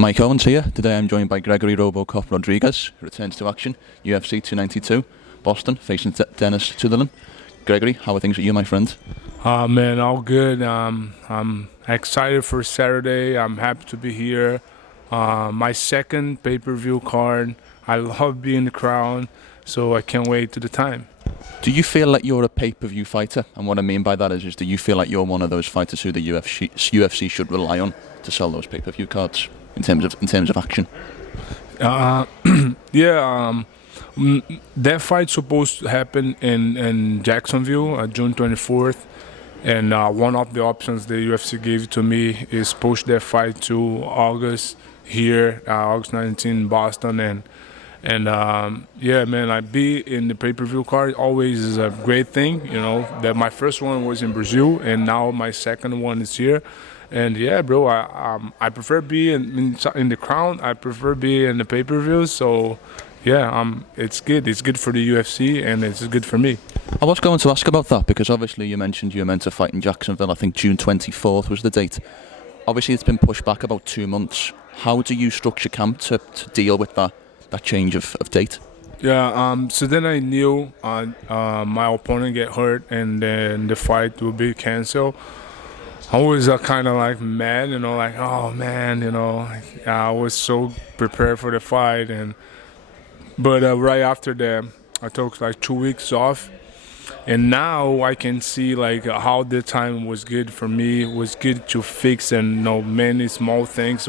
Mike Owens here. Today I'm joined by Gregory Robocop Rodrigues, who returns to action, UFC 292, Boston, facing Denis Tiuliulin. Gregory, how are things with you, my friend? Man, all good. I'm excited for Saturday. I'm happy to be here. My second pay-per-view card. I love being the crowd, so I can't wait to the time. Do you feel like you're a pay-per-view fighter? And what I mean by that is do you feel like you're one of those fighters who the UFC should rely on to sell those pay-per-view cards in terms of action? Yeah. That fight's supposed to happen in Jacksonville, June 24th. And one of the options the UFC gave to me is push that fight to August here, August 19 in Boston. Yeah, man, I be in the pay-per-view card always is a great thing. You know, that my first one was in Brazil, and now my second one is here. And yeah, bro, I prefer being in the crown. I prefer being in the pay-per-view. So yeah, it's good. It's good for the UFC, and it's good for me. I was going to ask about that because obviously you mentioned you were meant to fight in Jacksonville. I think June 24th was the date. Obviously, it's been pushed back about 2 months. How do you structure camp to deal with that change of date? Yeah, so then I knew my opponent get hurt and then the fight will be canceled. I was kind of like mad, you know, like, oh man, you know, I was so prepared for the fight. But right after that, I took like 2 weeks off. And now I can see like how the time was good for me. It was good to fix and many small things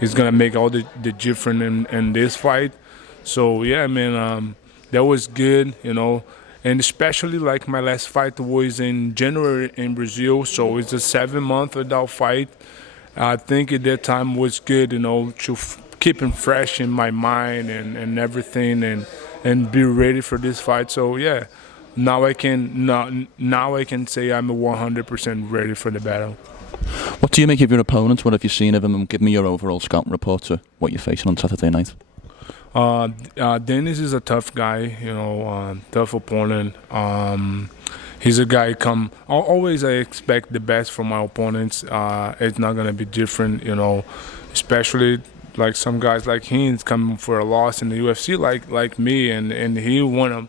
is gonna make all the difference in this fight. So yeah, man, that was good, and especially like my last fight was in January in Brazil, so it's a 7 month without fight. I think at that time was good, to keep it fresh in my mind and everything, and be ready for this fight. So yeah. Now I can say I'm 100% ready for the battle. What do you make of your opponent? What have you seen of him? And give me your overall scouting report to what you're facing on Saturday night. Denis is a tough guy, tough opponent. He's a guy always I expect the best from my opponents. It's not gonna be different, especially like some guys like him coming for a loss in the UFC like me, and he won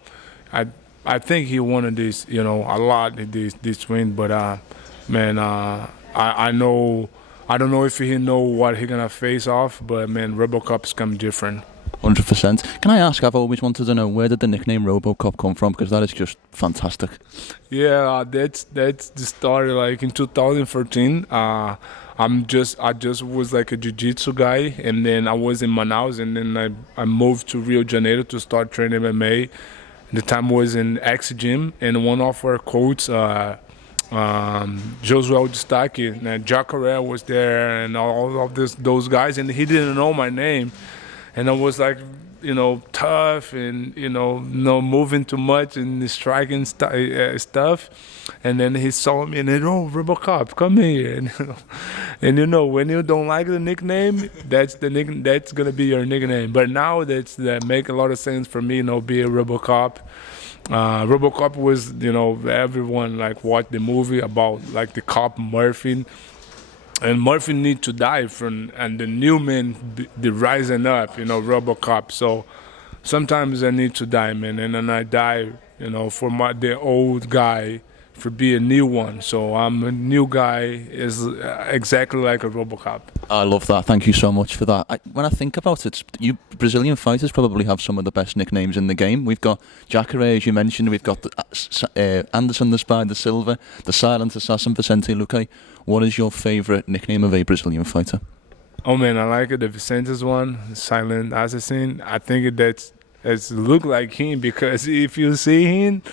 I think he wanted this, a lot this win, but man, I know I don't know if he know what he gonna face off, but man, Robocop's come different. 100%. Can I ask? I've always wanted to know, where did the nickname Robocop come from? Because that is just fantastic. Yeah, that's the story. Like in 2014, I just was like a jiu-jitsu guy, and then I was in Manaus, and then I moved to Rio de Janeiro to start training MMA. The time was in X Gym, and one of our coaches, Josué Destaque, and Jacare was there, and all of those guys, and he didn't know my name, and I was like, tough, and no moving too much and striking stuff, and then he saw me and he said, "Oh, Robocop, come here," and when you don't like the nickname, that's gonna be your nickname. But now that make a lot of sense for me, be a Robocop. Robocop was, everyone like watched the movie about like the cop Murphy. And Murphy need to die and the new man, the rising up, Robocop. So sometimes I need to die, man, and then I die, for the old guy, for being a new one. So I'm a new guy, is exactly like a Robocop. I love that. Thank you so much for that. When I think about it, you Brazilian fighters probably have some of the best nicknames in the game. We've got Jacare, as you mentioned. We've got Anderson the Spider Silva, the Silent Assassin Vicente Luque. What is your favourite nickname of a Brazilian fighter? Oh man, I like it. The Vicente's one, Silent Assassin. I think it's look like him, because if you see him,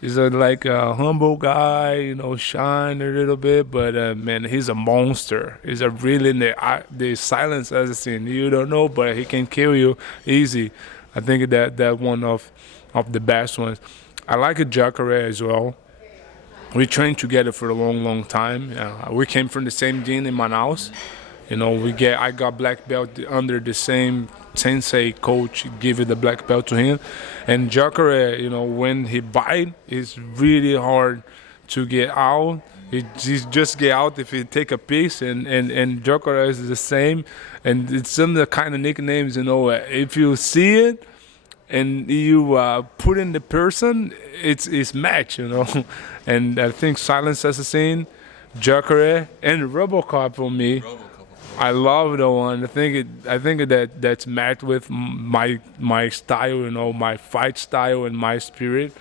he's like a humble guy, shine a little bit, but man, he's a monster. He's a really the Silent Assassin. You don't know, but he can kill you easy. I think that one of the best ones. I like a Jacare as well. We trained together for a long time. We came from the same gym in Manaus. I got black belt under the same sensei coach, give the black belt to him. And Jacare, when he bite, it's really hard to get out. He just get out if he take a piece, and Jacare is the same, and it's some of the kind of nicknames, you know. If you see it and you put in the person, it's match, you know. And I think Silence Assassin, Jacare, and Robocop for me. I love the one. I think that's matched with my style, you know, my fight style and my spirit.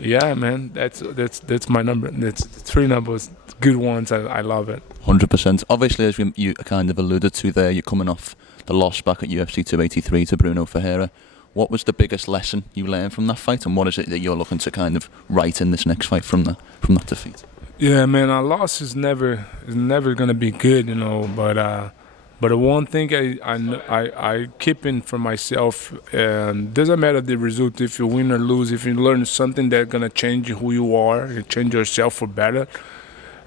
Yeah, man, that's my number. That's 3 numbers, good ones. I love it. 100%. Obviously, as you kind of alluded to there, you're coming off the loss back at UFC 283 to Bruno Ferreira. What was the biggest lesson you learned from that fight, and what is it that you're looking to kind of write in this next fight from that defeat? Yeah, man, a loss is never gonna be good, you know. But the one thing I keep in for myself, doesn't matter the result, if you win or lose, if you learn something that's gonna change who you are, you change yourself for better,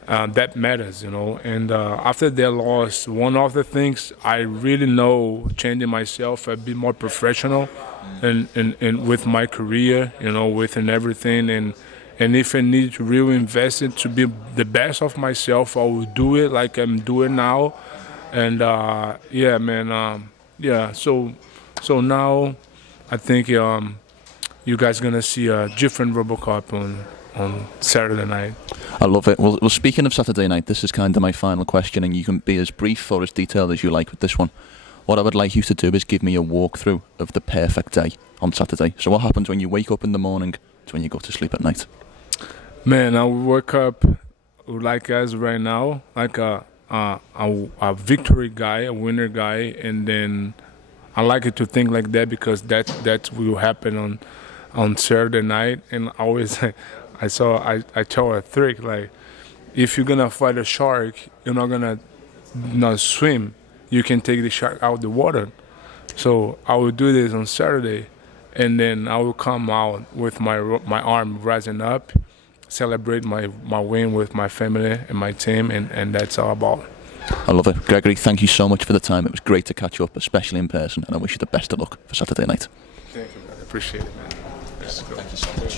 that matters, you know. And after that loss, one of the things I really know, changing myself, I'd be more professional, and with my career, you know, within everything, and if I need to really invest it to be the best of myself, I will do it like I'm doing now. And yeah, man, yeah. So now, I think you guys gonna see a different Robocop on Saturday night. I love it. Well, speaking of Saturday night, this is kind of my final question, and you can be as brief or as detailed as you like with this one. What I would like you to do is give me a walkthrough of the perfect day on Saturday. So what happens when you wake up in the morning to when you go to sleep at night? Man, I wake up like as right now, like a victory guy, a winner guy, and then I like it to think like that because that will happen on Saturday night. And always, I tell a trick, like, if you're gonna fight a shark, you're not gonna not swim. You can take the shark out of the water. So I will do this on Saturday, and then I will come out with my arm rising up, celebrate my win with my family and my team, and that's all about. I love it. Gregory, thank you so much for the time. It was great to catch up, especially in person, and I wish you the best of luck for Saturday night. Thank you, man. I appreciate it, man. Let's go. Thank you so much.